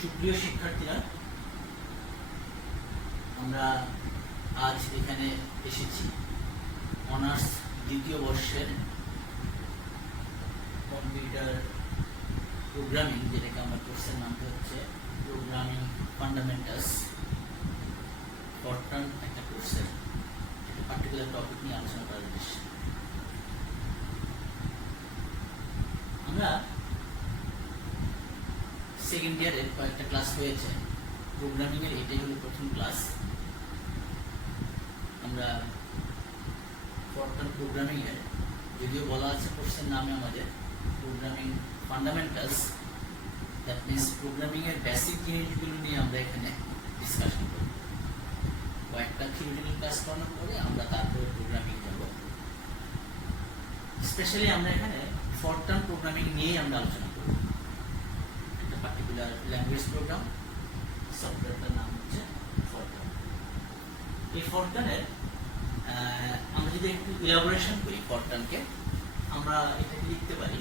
সুপ্রিয় শিক্ষার্থীরা, আমরা আজ এখানে এসেছি অনার্স দ্বিতীয় বর্ষের কম্পিউটার প্রোগ্রামিং, যেটাকে আমরা কোর্সের নামটা হচ্ছে প্রোগ্রামিং ফান্ডামেন্টালস, ইম্পর্ট্যান্ট একটা কোর্সের একটা পার্টিকুলার টপিক নিয়ে আলোচনা করার উদ্দেশ্যে আমরা সেকেন্ড ইয়ারের কয়েকটা ক্লাস হয়েছে। প্রোগ্রামিং এর এটাই হলো প্রথম ক্লাস। আমরা ফরট্রান প্রোগ্রামিং এর, যদিও বলা আছে কোর্সের নামে আমাদের programming fundamentals, that means programming এর বেসিক জিনিসগুলো নিয়ে আমরা এখানে ডিসকাশন করব। কয়েকটা থিওরিটিক্যাল ক্লাস করানোর পরে আমরা তারপরে প্রোগ্রামিং যাব। স্পেশালি আমরা এখানে ফরট্রান প্রোগ্রামিং নিয়ে আমরা আলোচনা করব। একটা পার্টিকুলার ল্যাঙ্গুয়েজ প্রোগ্রাম, সফটওয়্যারটার নাম হচ্ছে ফরট্রান। এই ফরট্রানের আমরা যদি একটু ইলাবোরেশন করি ফরট্রানকে, আমরা এটাকে লিখতে পারি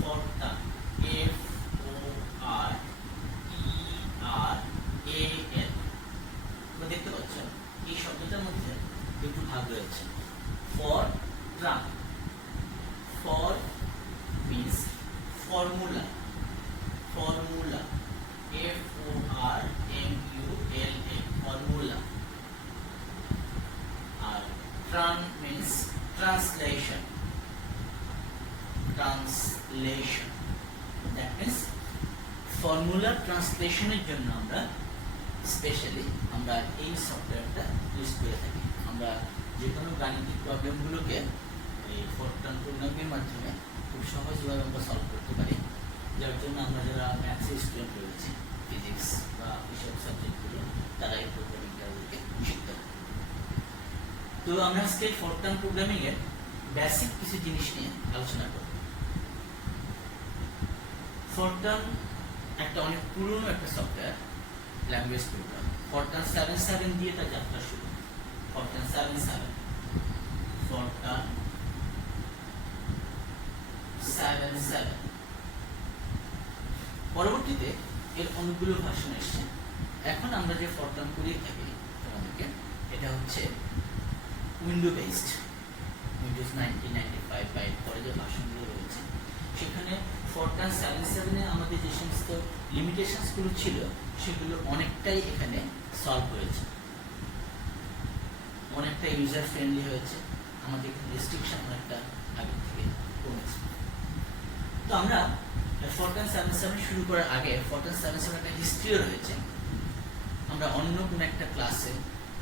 ফরট্রান, FORTRAN। দেখতে পাচ্ছেন এই শব্দটার মধ্যে দুটো ভাগ রয়েছে। FORTRAN, for means formula, formula, FORMULA, formula. আর tran means translation, translation. That means formula ট্রান্সলেশনের জন্য আমরা স্পেশালি আমরা এই সফটওয়্যারটা ইউজ করে থাকি। আমরা যে কোনো গাণিতিক প্রবলেমগুলোকে এই ফরট্রান প্রোগ্রামিংয়ের মাধ্যমে খুব সহজভাবে আমরা সলভ করতে পারি, যার জন্য আমরা যারা ম্যাথসের স্টুডেন্ট রয়েছি, ফিজিক্স বা এইসব সাবজেক্টগুলো, তারা এই প্রোগ্রামিংটাকে শিখতে হবে। তো আমরা আজকে ফরট্রান প্রোগ্রামিংয়ের বেসিক কিছু জিনিস নিয়ে আলোচনা করব। ফরট্রান একটা অনেক পুরনো একটা সফটওয়্যার ল্যাঙ্গুয়েজ প্রোগ্রাম। ফরট্রান 77 দিয়ে তার যাত্রা শুরু। Fortran 77, Fortran 77। পরবর্তীতে এর অনেকগুলো ভার্সন এসেছে। এখন আমরা যে ফরট্রান করিয়ে থাকি তোমাদেরকে, এটা হচ্ছে উইন্ডো বেসড, উইন্ডোজ 1995 বা পরে যে ভার্সনগুলো রয়েছে, সেখানে ফরট্রান 77-এ আমাদের যে সমস্ত লিমিটেশনসগুলো ছিল সেগুলো অনেকটাই এখানে সলভ হয়েছে, অনেকটা ইউজার ফ্রেন্ডলি হয়েছে, আমাদের রেস্ট্রিকশন অনেকটা আগে থেকে কমেছে। তো আমরা ফরট্রান 77 শুরু করার আগে ফরট্রান 77 একটা হিস্ট্রিও রয়েছে। আমরা অন্য কোনো একটা ক্লাসে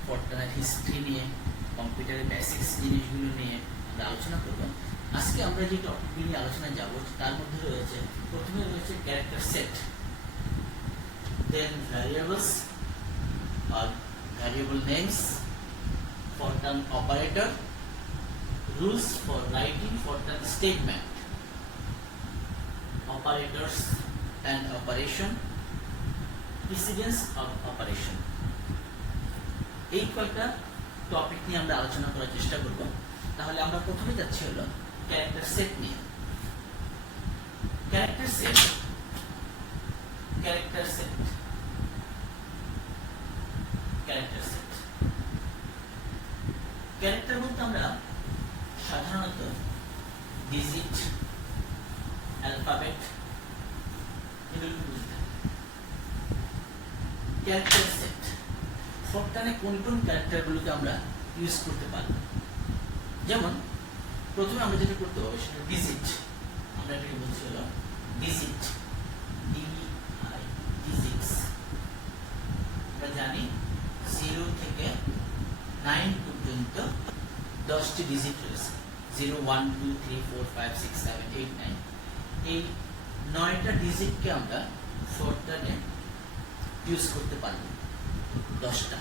ফরট্রানের হিস্ট্রি নিয়ে, কম্পিউটারের বেসিক্স জিনিসগুলো নিয়ে আমরা আলোচনা করব। আজকে আমরা যে টপিকগুলো নিয়ে আলোচনায় যাব তার মধ্যে রয়েছে, প্রথমে রয়েছে ক্যারেক্টার সেট, দেন ভ্যারিয়েবলস আর variable names, Fortran operator, rules for writing Fortran statement, operators and operation, precedence of operation। এই কয়েকটা টপিক নিয়ে আমরা আলোচনা করার চেষ্টা করব। তাহলে আমরা প্রথমে যাচ্ছি হলো ক্যারেক্টার সেট নিয়ে। Character set, character set, character set. Character বলতে আমরা সাধারণত ডিজিট, অ্যালফাবেট এগুলো বুঝতে হবে। ক্যারেক্টার সেট, ফরট্রানে কোন কোন ক্যারেক্টারগুলোকে আমরা ইউজ করতে পারবো। যেমন প্রথমে আমরা যেটা করতে হবে সেটা ডিজিট। আমরা এটাকে বলছি হলো ডিজিট, DI, ডিজিটস। আমরা জানি 0 থেকে 9 পর্যন্ত 10টি ডিজিট রয়েছে। 0, 1, 2, 3, 4, 5, 6, 7, 8, 9। এই 9টা ডিজিটকে আমরা ফরট্রানে ইউজ করতে পারবো। 10টা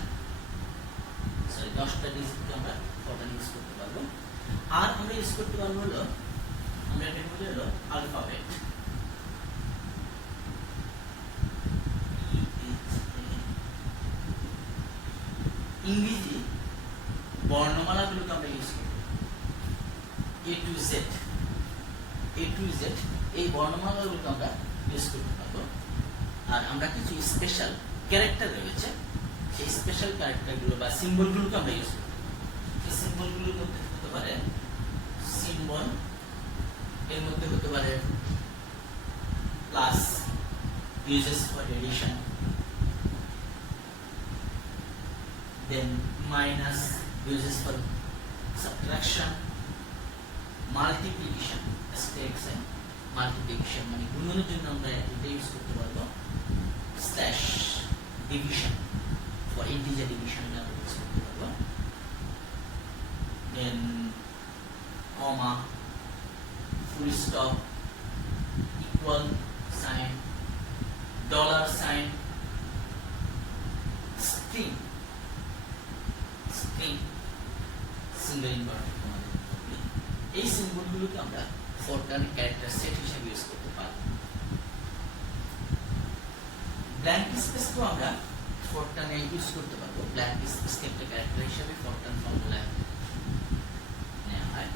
ডিজিটকে আমরা ফরট্রানে ইউজ করতে পারবো। আর আমরা ইউজ করতে পারবো হলো, আমরা এটা বলি হলো আলফাবেট। ইংরেজি বর্ণমালাগুলোকে আমরা ইউজ করবো। A to Z, এই বর্ণমালাগুলোকে আমরা ইউজ করতে পারবো। আর আমরা কিছু স্পেশাল ক্যারেক্টার রয়েছে, সেই স্পেশাল ক্যারেক্টারগুলো বা সিম্বলগুলোকে আমরা ইউজ করি। এই সিম্বলগুলোর মধ্যে হতে পারে সিম্বল, এর মধ্যে হতে পারে plus, uses for addition, then minus, uses for subtraction, multiplication, asterisk sign, multiplication মানে গুণনের জন্য আমরা এটা ইউজ করতে পারবো, slash, division for integer division আমরা ইউজ করতে পারবো, then comma, full stop, equal sign, dollar sign, string, single inverted comma, এই সিম্বলগুলোকে আমরা ফরট্রান ক্যারেক্টার সেট হিসেবে ইউজ করতে পারি। ব্ল্যাঙ্ক স্পেসকেও আমরা ফরট্রানে ইউজ করতে পারবো। ব্ল্যাঙ্ক স্পেসকে একটা ক্যারেক্টার হিসেবে ফরট্রান ফর্মুলায় নেওয়া হয়।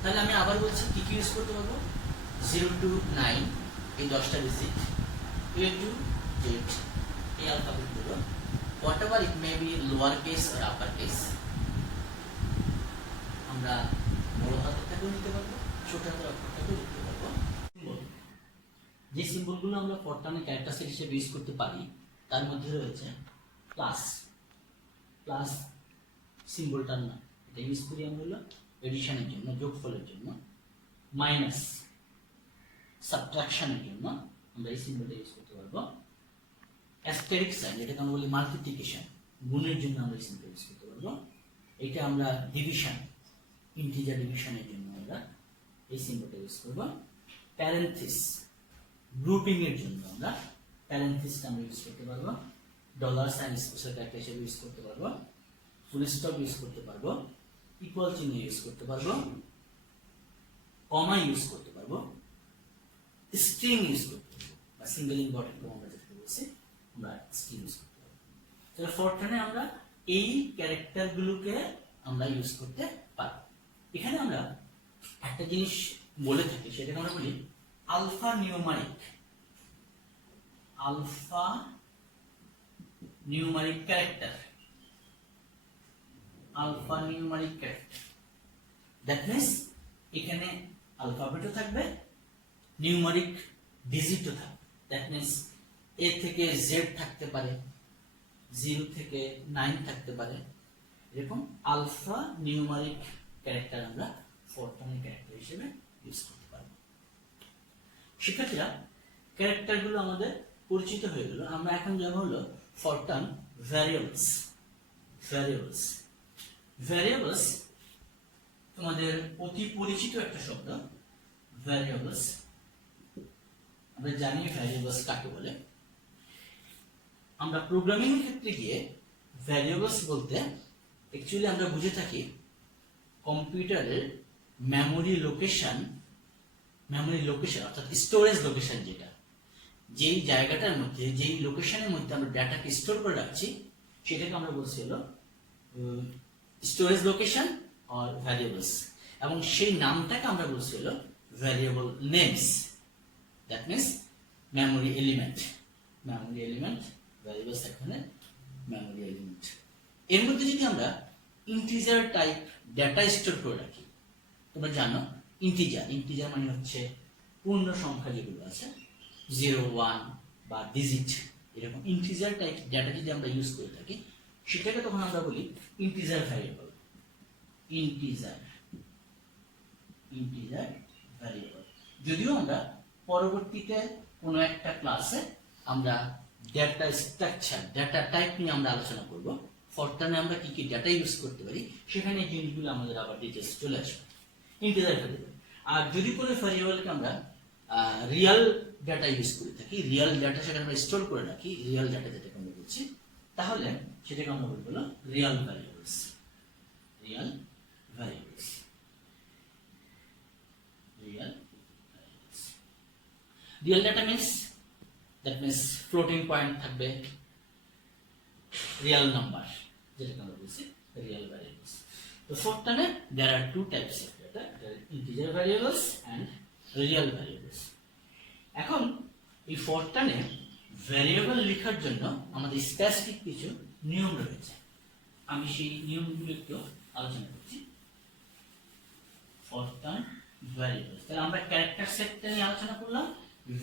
তাহলে আমি আবার বলছি কি কি ইউজ করতে পারবো, 0 to 9 এই 10টা ডিজিট, A to Z এই অ্যালফাবেটগুলো, whatever it may be lower case or upper case, আমরা বড় হাতের থেকেও নিতে পারবো, ছোট হাতের অক্ষর থেকেও লিখতে পারবো। যে সিম্বলগুলো আমরা ফরট্রানে ক্যারেক্টার সেট হিসেবে ইউজ করতে পারি তার মধ্যে রয়েছে প্লাস, প্লাস সিম্বলটার নাম, এটা ইউজ করি আমরা হলো এডিশনের জন্য, যোগফলের জন্য, মাইনাস সাবট্রাকশনের জন্য আমরা এই সিম্বলটা ইউজ করতে পারবো, অ্যাস্টেরিস্ক সাইন এটাকে আমরা বলি মাল্টিপ্লিকেশন, গুণের জন্য আমরা এই সিম্বল ইউজ করতে পারবো, এটা আমরা ডিভিশন, ইন্টিজার ডিভিশনের জন্য আমরা এই সিম্বলটা ইউজ করব, প্যারেন্থিস গ্রুপিং এর জন্য আমরা প্যারেন্থিসটা আমরা ইউজ করতে পারবো, ডলার সাইন স্পেশাল ক্যারেক্টার হিসেবে ইউজ করতে পারবো, ফুল স্টপ ইউজ করতে পারবো, ইকুয়াল চিহ্ন ইউজ করতে পারবো, কমা ইউজ করতে পারবো, স্ট্রিং ইউজ করতে পারবো, বা সিঙ্গেল ইনভার্টেড কমা আমরা যেটা বলছি আমরা স্ট্রিং ইউজ করতে পারবো। তাহলে ফরট্রানে আমরা এই ক্যারেক্টারগুলোকে আমরা ইউজ করতে পারি। এখানে আমরা একটা জিনিস বলে থাকি, সেটাকে আমরা বলি alphanumeric, alphanumeric character, alphanumeric character. That means এখানে আলফাবেটও থাকবে, নিউমারিক ডিজিটও থাকবে। দ্যাট মিন্স এ থেকে জেড থাকতে পারে, 0 থেকে 9 থাকতে পারে, এরকম আলফা নিউমারিক ক্যারেক্টার আমরা ফরট্রানের ক্যারেক্টার হিসেবে ইউজ করতে পারব। শিক্ষার্থীরা, ক্যারেক্টারগুলো আমাদের পরিচিত হয়ে গেল। আমরা এখন যাব হলো ফরট্রান ভ্যারিয়েবলস। ভ্যারিয়েবলস, ভ্যারিয়েবলস তোমাদের অতি পরিচিত একটা শব্দ। ভ্যারিয়েবলস আমরা জানি ভ্যারিয়েবলস কাকে বলে। আমরা প্রোগ্রামিং এর ক্ষেত্রে গিয়ে ভ্যারিয়েবলস বলতে অ্যাকচুয়ালি আমরা বুঝে থাকি কম্পিউটারের মেমোরি লোকেশন, অর্থাৎ স্টোরেজ লোকেশন, যেটা যেই জায়গাটার মধ্যে, যেই লোকেশনের মধ্যে আমরা ডাটাকে স্টোর করে রাখছি, সেটাকে আমরা বলছি হলো স্টোরেজ লোকেশন অর ভ্যারিয়েবলস, এবং সেই নামটাকে আমরা বলছি হলো variable names. That means memory element, variables এখানে মেমোরি এলিমেন্ট। এর মধ্যে যদি আমরা ইন্টিজার টাইপ ডেটা স্টোর করে রাখি, তোমরা জানো ইন্টিজার মানে হচ্ছে পূর্ণ সংখ্যা যেগুলো আছে, 0, 1 বা ডিজিট, এরকম ইন্টিজার টাইপ ডেটা যদি আমরা ইউজ করে থাকি, সেটাকে তখন আমরা বলি ইন্টিজার ভ্যারিয়েবল। Integer variable. যদিও আমরা পরবর্তীতে কোনো একটা ক্লাসে আমরা ডেটা স্ট্রাকচার, ডেটা টাইপ নিয়ে আমরা আলোচনা করব, ফরট্রানে আমরা কি কি ডেটা ইউজ করতে পারি, সেখানে এই জিনিসগুলো আমাদের আবার ডিটেইলস চলে আসবে। Integer variable. আর যদি কোনো ভ্যারিয়েবলকে আমরা রিয়েল ডাটা ইউজ করে থাকি, রিয়েল ডাটা সেখানে আমরা স্টোর করে রাখি, রিয়েল ডাটা যেটাকে আমরা বলছি, তাহলে সেটাকে আমরা বলবো real variables. Real variables, real data means, that means floating point থাকবে, রিয়েল নাম্বার যেটাকে আমরা বলছি রিয়েল ভ্যারিয়েবলস। তো ফরট্রানে there are two types of data, there are integer variables and real variables. এখন এই ফরট্রানে ভ্যারিয়েবল লেখার জন্য আমাদের স্পেসিফিক কিছু নিয়ম রয়েছে, আমি সেই নিয়মগুলো একটু আলোচনা করছি। ফরটার্ন ভ্যারিয়েবলস, তাহলে আমরা ক্যারেক্টার সেটটা নিয়ে আলোচনা করলাম,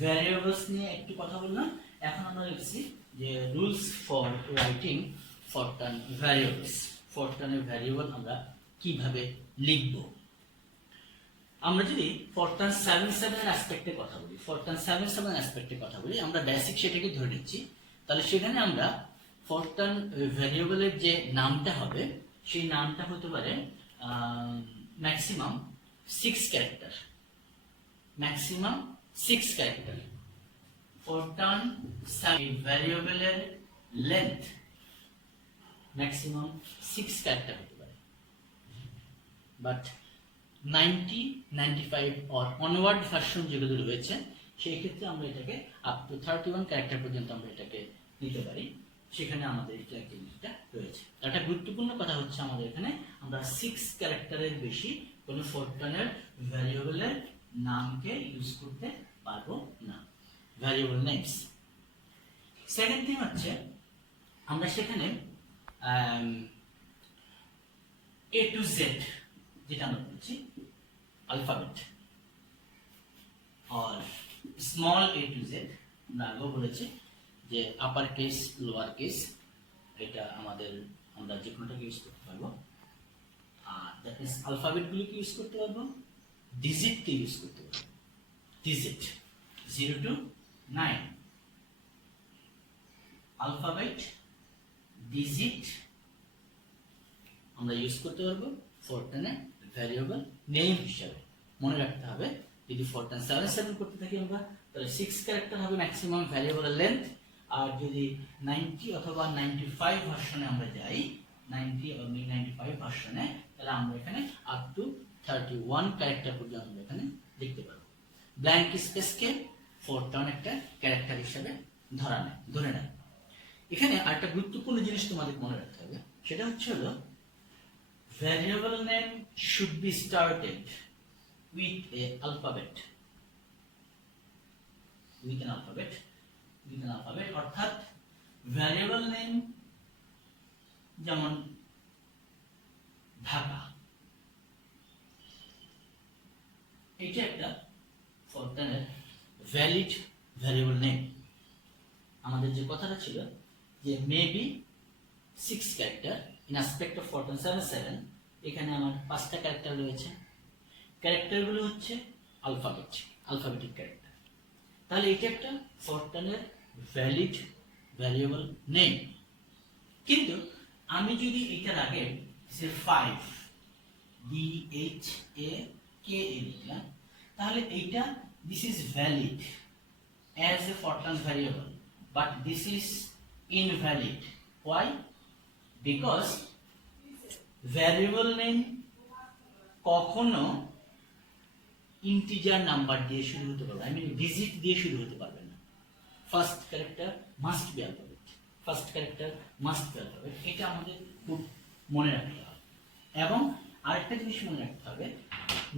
ভ্যারিয়েবলস নিয়ে একটু কথা বললাম। এখন আমরা লিখছি যে rules for writing FORTRAN variables. ফরটার্নের ভ্যারিয়েবল আমরা কিভাবে লিখব। আমরা যদি ফরটার্ন 77 এর অ্যাসপেক্টে কথা বলি, ফরটার্ন 77 অ্যাসপেক্টে কথা বলি, আমরা বেসিক সেটাকে ধরে নিচ্ছি। তাহলে সেখানে আমরা ফরটার্ন ভ্যারিয়েবলের যে নামটা হবে সেই নামটা হতে পারে ম্যাক্সিমাম 6 ক্যারেক্টার, ম্যাক্সিমাম 6 ক্যারেক্টার। ফরটার্ন ভ্যারিয়েবলের লেন্থ ম্যাক্সিমাম 6 ক্যারেক্টার হতে পারে, বাট 90, 95 অর অনওয়ার্ড ভার্সন যেগুলো রয়েছে সেই ক্ষেত্রে আমরা এটাকে আপ টু 31 ক্যারেক্টার পর্যন্ত আমরা এটাকে নিতে পারি। সেখানে আমাদের এই ফ্লেক্সিবিলিটিটা রয়েছে। একটা গুরুত্বপূর্ণ কথা হচ্ছে আমাদের এখানে আমরা 6 ক্যারেক্টারের বেশি কোনো ফরটার্নের ভ্যারিয়েবলের নামকে ইউজ করতে পারবো না, ভ্যারিয়েবল নেমস। সেকেন্ড থিং হচ্ছে আমরা সেখানে A to Z যেটা আমরা বলছি অ্যালফাবেট আর স্মল a to Z, আমরা আগেও বলেছি যে আপার কেস লোয়ার কেস এটা আমাদের আমরা যে কোনোটাকে ইউজ করতে পারবো। আর দ্যাট মিন্স অ্যালফাবেটগুলোকে ইউজ করতে পারবো, ডিজিটকে ইউজ করতে পারবো। ডিজিট 0 to 9, অ্যালফাবেট, ডিজিট আমরা ইউজ করতে পারবো ফরটার্নে ভ্যারিয়েবল নেম হিসাবে। মনে রাখতে হবে যদি ফরটার্ন 77 করতে থাকি আমরা তাহলে 6 ক্যারেক্টার হবে ম্যাক্সিমাম ভ্যারিয়েবলের লেন্থ। আর যদি 90 অথবা 95 ভার্সনে আমরা যাই, 90 অর 95 ভার্সনে, তাহলে আমরা এখানে আপ টু 31 ক্যারেক্টার পর্যন্ত আমরা এখানে লিখতে পারবো। ব্ল্যাঙ্ক স্পেসকে ফরটার্ন একটা ক্যারেক্টার হিসাবে ধরে নেয়। এখানে আরেকটা গুরুত্বপূর্ণ জিনিস তোমাদের মনে রাখতে হবে, সেটা হচ্ছে হলো variable name should be started with a alphabet, with an alphabet, with an alphabet, অর্থাৎ variable name যেমন ঢাকা, এটা একটা ফরটার্নের ভ্যালিড ভ্যারিয়েবল নেম। আমাদের যে কথাটা ছিল যে maybe 6 character in aspect of FORTRAN 77, এখানে আমার 5টা ক্যারেক্টার রয়েছে। ক্যারেক্টারগুলো হচ্ছে আলফাবেটিক ক্যারেক্টার। তাহলে এটা একটা ফরটার্নের ভ্যালিড ভ্যারিয়েবল নেম। কিন্তু আমি যদি এটার আগে সে 5 DHAKA লিখলাম, তাহলে এইটা this is valid as a FORTRAN variable, but this is invalid. Why? Because variable name কখনো ইন্টিজার নাম্বার দিয়ে শুরু হতে পারবে, আই মিন ডিজিট দিয়ে শুরু হতে পারবে না। First character must be alphabet, first character must be alphabet, এটা আমাদের খুব মনে রাখতে হবে। এবং আরেকটা জিনিস মনে রাখতে হবে,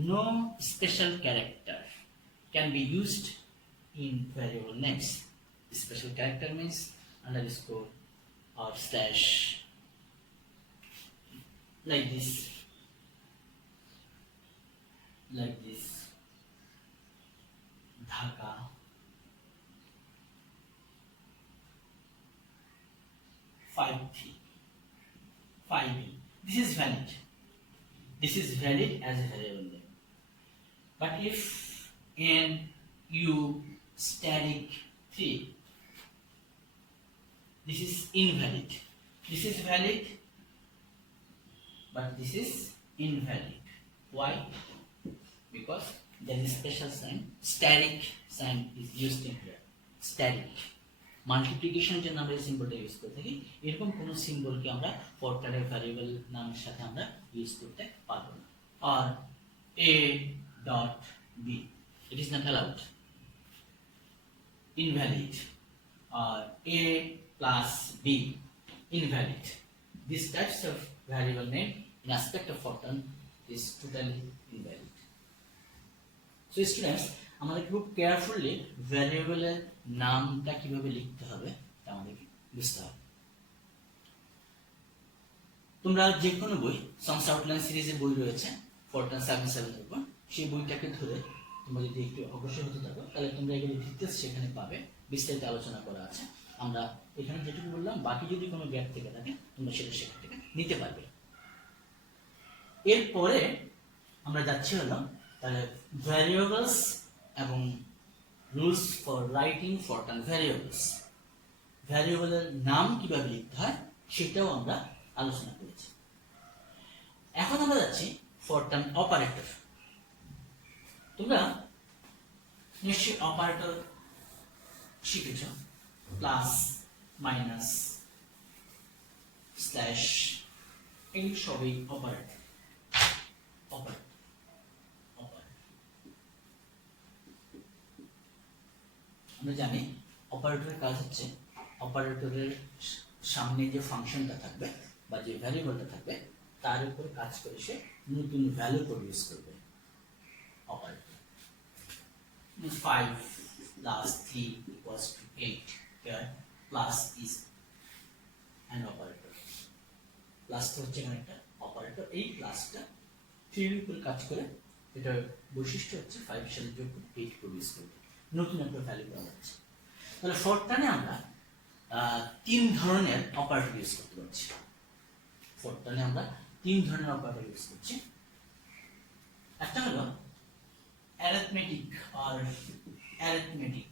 no special character can be used in variable names. Special character means underscore or slash, like this, Dhaka, 5T, 5B. This is valid. This is valid as a variable name. But if in U static 3, this is invalid. This is valid, but this is invalid. Why? Because there is a special sign, static sign is used in here. Static. Multiplication এর জন্য আমরা এই সিম্বলটা use করে থাকি, এরকম কোন সিম্বলকে আমরা ফরটার্নের variable নামের সাথে আমরা ইউজ করতে পারবো না। আর A dot B, it is not allowed. Invalid. Or A plus B, invalid. These types of variable name in aspect of Fortran is totally invalid. So students, আমাদের খুব কেয়ারফুলি ভ্যারিয়েবলের নামটা কিভাবে লিখতে হবে তা আমাদেরকে বুঝতে হবে। তোমরা যে কোনো বই, সামস আউটলাইন সিরিজের বই রয়েছে ফরট্রান 77 এর উপর, সেই বইটাকে ধরে তোমরা যদি একটু অগ্রসর হতে থাকো তাহলে তোমরা এগুলো ডিটেলস সেখানে পাবে, বিস্তারিত আলোচনা করা আছে। আমরা এখানে যেটুকু বললাম, বাকি যদি কোনো গ্যাপ থেকে থাকে তোমরা সেটা সেখান থেকে নিতে পারবে। এরপরে আমরা যাচ্ছি হলো তাহলে ভ্যারিয়েবলস এবং rules for writing Fortran variables. ভ্যারিয়েবলের নাম কিভাবে লিখতে হয় সেটাও আমরা আলোচনা করেছি। এখন আমরা যাচ্ছি ফরট্রান অপারেটর। তোমরা নিশ্চয়ই অপারেটর শিখেছ, প্লাস, মাইনাস, স্ল্যাশ, এই সবই অপারেটর। আমরা জানি অপারেটরের কাজ হচ্ছে অপারেটরের সামনে যে ফাংশনটা থাকবে বা যে ভ্যারিয়েবলটা থাকবে তার উপর কাজ করে সে নতুন ভ্যালু প্রডিউস করবে। Operator 5 plus 3 equals to 8. Here plus is an operator. Plus তো হচ্ছে এখানে একটা অপারেটর। এই প্লাসটা 3 এর উপর কাজ করে, এটার বৈশিষ্ট্য হচ্ছে 5 সাথে যোগ করে 8 প্রডিউস করবে, নতুন একটা ভ্যালু পাওয়া যাচ্ছে। তাহলে ফরট্রানে আমরা 3 ধরনের অপারেটর ইউজ করতে পারছি। ফরট্রানে আমরা 3 ধরনের অপারেটর ইউজ করছি। একটা হলো arithmetic or arithmetic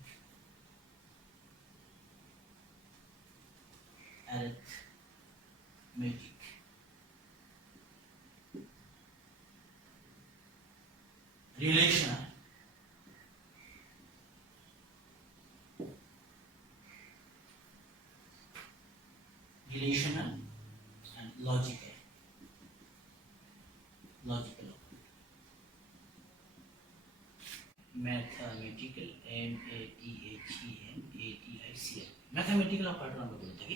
relational and logical mathematical mathematical operator আমরা বলে থাকি।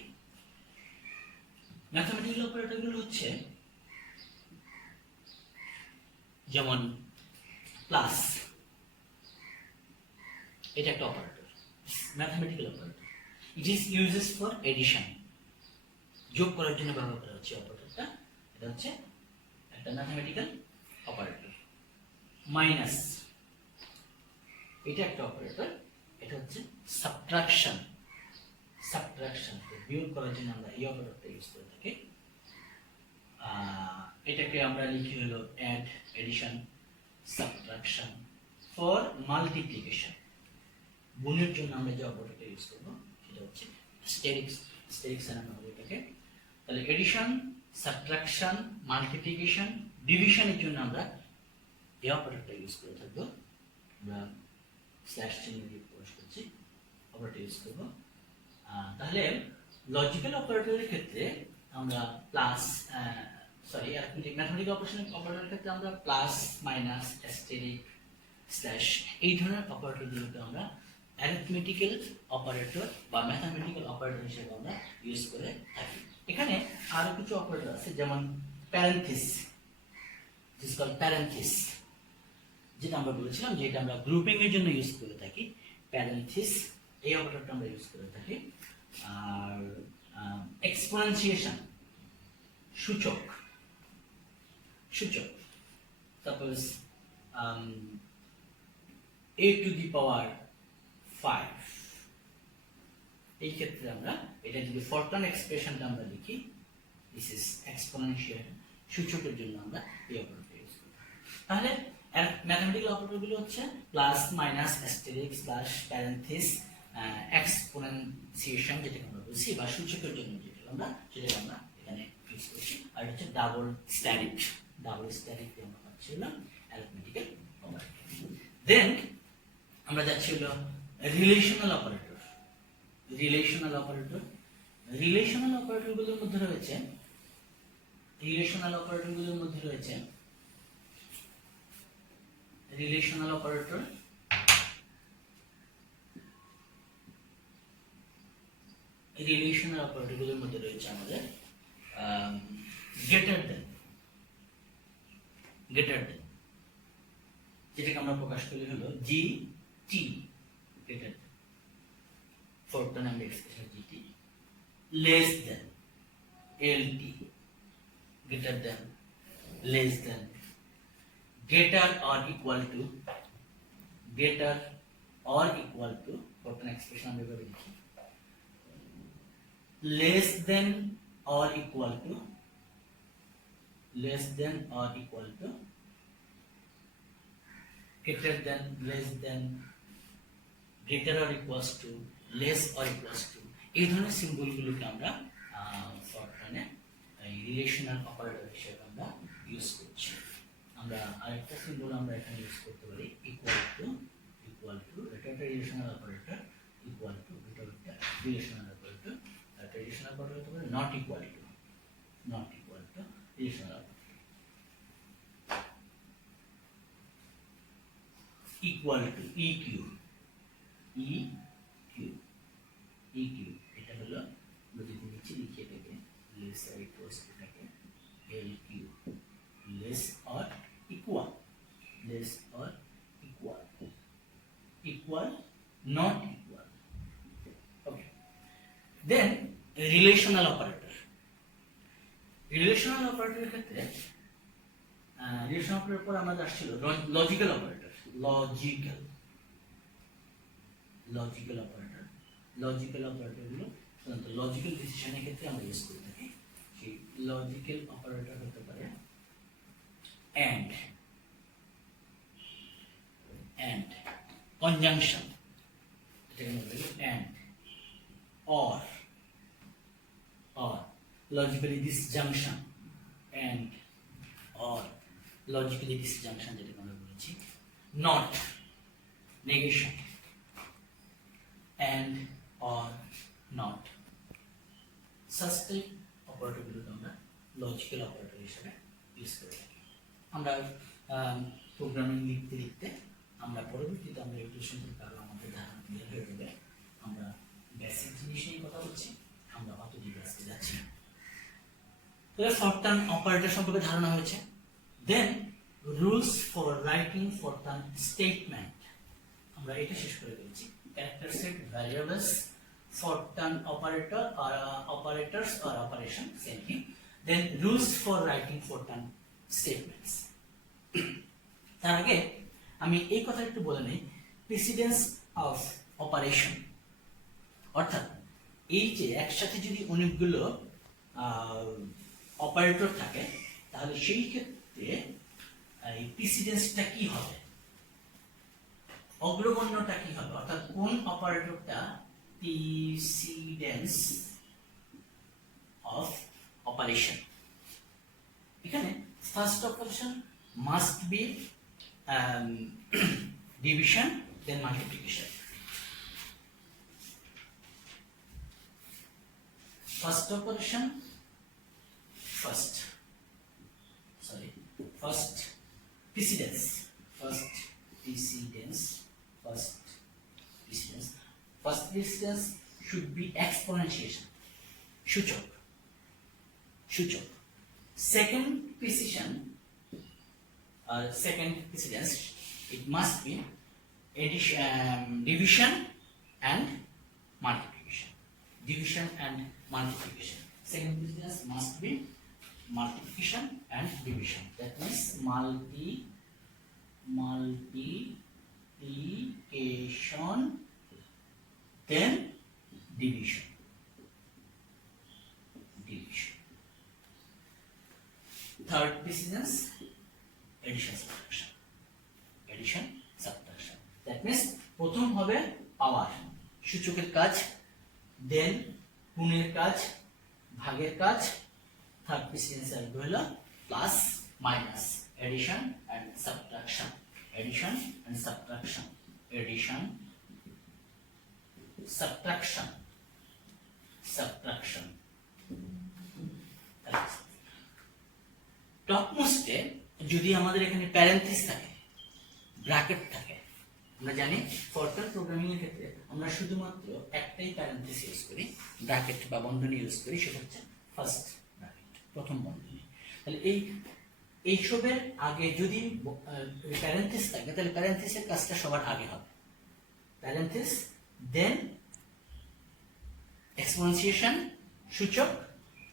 ম্যাথমেটিক্যাল অপারেটরগুলো হচ্ছে যেমন প্লাস, এটা একটা operator, mathematical operator. It is uses for addition, যোগ করার জন্য ব্যবহার করা হচ্ছে অপারেটরটা, এটা হচ্ছে একটা ম্যাথমেটিক্যাল অপারেটর। মাইনাস, এটা একটা অপারেটর, এটা হচ্ছে সাবট্রাকশন। বিয়োগ করার জন্য আমরা এই অপারেটরটা ইউজ করে থাকি। এটাকে আমরা লিখি হলো add, addition, subtraction. For multiplication, গুণের জন্য আমরা যে অপারেটরটা ইউজ করব সেটা হচ্ছে অ্যাস্টেরিক্স নামে হবে এটাকে। তাহলে এডিশন, সাবট্রাকশন, মাল্টিপ্লিকেশন, ডিভিশনের জন্য আমরা এই অপারেটরটা ইউজ করে থাকবো। আমরা স্ল্যাশ চিহ্ন দিয়ে প্রকাশ করছি, অপারেটর ইউজ করব। তাহলে লজিক্যাল অপারেটরের ক্ষেত্রে আমরা প্লাস, ম্যাথমেটিক্যাল অপারেটরের ক্ষেত্রে আমরা প্লাস, মাইনাস, অ্যাস্টেরিক, স্ল্যাশ এই ধরনের অপারেটরগুলোকে আমরা অ্যারিথমেটিক্যাল অপারেটর বা ম্যাথমেটিক্যাল অপারেটর হিসেবে আমরা ইউজ করে থাকি। এখানে আরো কিছু অপারেটর আছে, যেমন প্যারেন্থিস, যেটা আমরা বলেছিলাম যে এটা আমরা গ্রুপিং এর জন্য ইউজ করে থাকি। প্যারেন্থিস এই অপারেটরটা আমরা ইউজ করে থাকি। আর এক্সপোনেনশিয়েশন, সূচক, suppose a to the power 5, এই ক্ষেত্রে আমরা এটা যদি ফরট্রান এক্সপ্রেশনটা আমরা লিখি, দিস ইজ এক্সপোনেনশিয়াল, সূচকের জন্য আমরা এই অপারেটর ইউজ করি। তাহলে ম্যাথমেটিক্যাল অপারেটরগুলো হচ্ছে plus, minus, asterisk, slash, parenthesis, exponentiation যেটাকে আমরা বলছি, বা সূচকের জন্য যেটা আমরা এখানে ইউজ করছি। আর এটা হচ্ছে ডাবল স্ট্যাটিক দিয়ে আমরা পাচ্ছি হলো অ্যারিথমেটিক্যাল অপারেটর। দেন আমরা যাচ্ছি হলো রিলেশনাল অপারেটর। রিলেশনাল অপারেটরগুলোর মধ্যে রয়েছে রিলেশনাল অপারেটরগুলোর মধ্যে রয়েছে আমাদের গ্রেটার দেন, যেটাকে আমরা প্রকাশ করি হলো জি টি গ্রেটার ফরট্রান আমরা expression GT less than LT greater than less than greater or equal to Fortran expression আমরা এভাবে লিখি less than or equal to greater than less than greater or equals to less or equals to এই ধরনের সিম্বলগুলোকে আমরা ফরট্রানে relational operator হিসেবে আমরা use করছি আমরা আরেকটা সিম্বল আমরা এখানে ইউজ করতে পারি ইকুয়াল টু এটা একটা রিলেশনাল অপারেটর ইকুয়াল টু এটা একটা রিলেশনাল অপারেটর একটা রিলেশনাল অপারেটর হতে পারে not equal to relational operator equal to EQ এটা হলো যদি নিচে লিখে দেবে less or equals to এটাকে LQ less or equal not equal okay then relational operator ক্ষেত্রে রিলেশনাল অপারেটর পর আমাদের আসছিল লজিক্যাল অপারেটর গুলো লজিক্যাল ডিসিশনের ক্ষেত্রে আমরা ইউজ করে থাকি সেই লজিক্যাল অপারেটর হতে পারে and conjunction এটাকে আমরা বলি and or logically disjunction and or logically disjunction যেটাকে আমরা বলেছি not negation and or not such type অপারেটরগুলোকে আমরা লজিক্যাল অপারেটর হিসেবে ইউজ করে থাকি আমরা প্রোগ্রামিং লিখতে আমরা পরবর্তীতে আমরা এগুলো সম্পর্কে আরো আমাদের ধারণা ক্লিয়ার হয়ে যাবে আমরা বেসিক জিনিস নিয়ে কথা বলছি আমরা অত ডিটেইলসে যাচ্ছি না তাহলে ফরট্রান অপারেটর সম্পর্কে ধারণা হয়েছে then rules for writing Fortran statement আমরা এটা শেষ করে ফেলছি character set variables Fortran operator or operators or operation same thing then rules for writing Fortran statements তার আগে আমি এই কথা একটু বলে নেই প্রেসিডেন্স অফ অপারেশন অর্থাৎ এই যে একসাথে যদি অনেকগুলো অপারেটর থাকে তাহলে সেই ক্ষেত্রে এই প্রেসিডেন্সটা কি হবে অগ্রগণ্যটা কি হবে অর্থাৎ কোন অপারেটরটা precedence of operation এখানে first operation must be division then multiplication first precedence First precedence should be exponentiation. Shuchok. Second precedence, it must be division and multiplication. Second precedence must be multiplication and division. That means multiplication then division third precedence addition subtraction that means প্রথম হবে পাওয়ার সূচকের কাজ দেন গুণের কাজ ভাগের কাজ third precedence আসবে হলো plus minus addition and subtraction টপমোস্টে যদি আমাদের এখানে প্যারেন্থেসিস থাকে ব্র্যাকেট থাকে আমরা জানি ফরট্রান প্রোগ্রামিং এর ক্ষেত্রে আমরা শুধুমাত্র একটাই প্যারেন্থেসিস ইউজ করি ব্র্যাকেট বা বন্ধনী ইউজ করি সেটা হচ্ছে ফার্স্ট ব্র্যাকেট প্রথম বন্ধনী তাহলে এইসবের আগে যদি প্যারেন্থেসিস থাকে তাহলে প্যারেন্থেসিসের কাজটা সবার আগে হবে প্যারেন্থেস, দেন এক্সপোনেনশিয়েশন সূচক,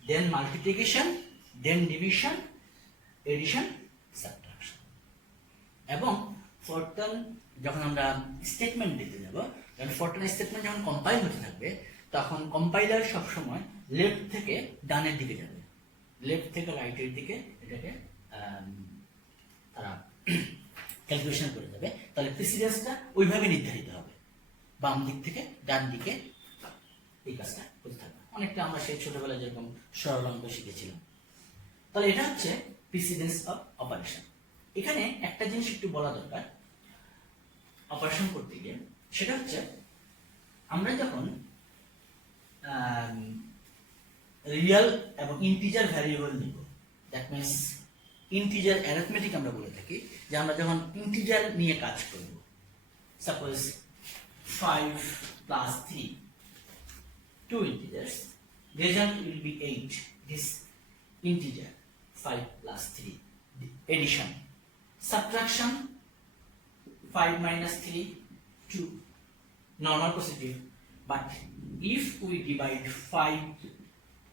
দেন মাল্টিপ্লিকেশন, দেন ডিভিশন, এডিশন, সাবট্রাকশন। এবং ফরট্রান যখন আমরা স্টেটমেন্ট দিতে যাব, কারণ ফরট্রান স্টেটমেন্ট যখন কম্পাইল হতে থাকবে তখন কম্পাইলার সবসময় লেফট থেকে ডানের দিকে যাবে, লেফট থেকে রাইটের দিকে এটাকে তারা ক্যালকুলেশন করে যাবে। তাহলে প্রিসিডেন্সটা ওইভাবে নির্ধারিত হবে, বাম দিক থেকে ডান দিকে এই কাজটা করতে থাকবে। অনেকটা আমরা সেই ছোটবেলায় যেরকম সরল অঙ্ক শিখেছিলাম। তাহলে এটা হচ্ছে প্রিসিডেন্স অফ অপারেশন। এখানে একটা জিনিস একটু বলা দরকার অপারেশন করতে গিয়ে, সেটা হচ্ছে আমরা যখন রিয়েল এবং ইন্টিজার ভ্যারিয়েবল নিব, দ্যাট মিনস ইন্টিজার অ্যারিথমেটিক আমরা বলে থাকি, যে আমরা যখন ইন্টিজার নিয়ে কাজ করব, suppose 5 plus 3, two integers, result will be 8. This integer 5 plus 3, addition, subtraction 5 minus 3, 2, normal positive. But if we divide 5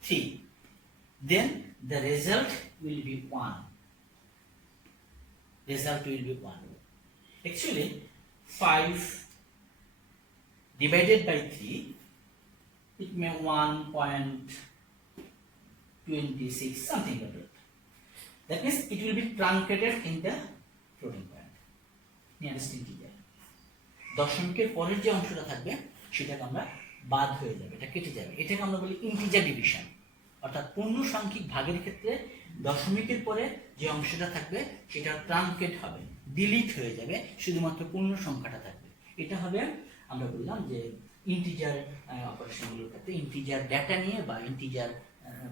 3, then the result will be 1. Result will be 1. Actually 5 divided by 3, it may 1.26 something like that. That means it will be truncated in the floating point, nearest integer. দশমিকের পরের যে অংশটা থাকবে সেটাকে আমরা বাদ হয়ে যাবে, এটা কেটে যাবে। এটাকে আমরা বলি ইন্টিজার ডিভিশন, অর্থাৎ পূর্ণ সাংখ্যিক ভাগের ক্ষেত্রে দশমিকের পরে যে অংশটা থাকবে সেটা ট্রাঙ্কেট হবে, ডিলিট হয়ে যাবে, শুধুমাত্র পূর্ণ সংখ্যাটা থাকবে। এটা হবে আমরা বললাম যে ইন্টিজার অপারেশনগুলোর ক্ষেত্রে ইন্টিজার ডেটা নিয়ে বা ইন্টিজার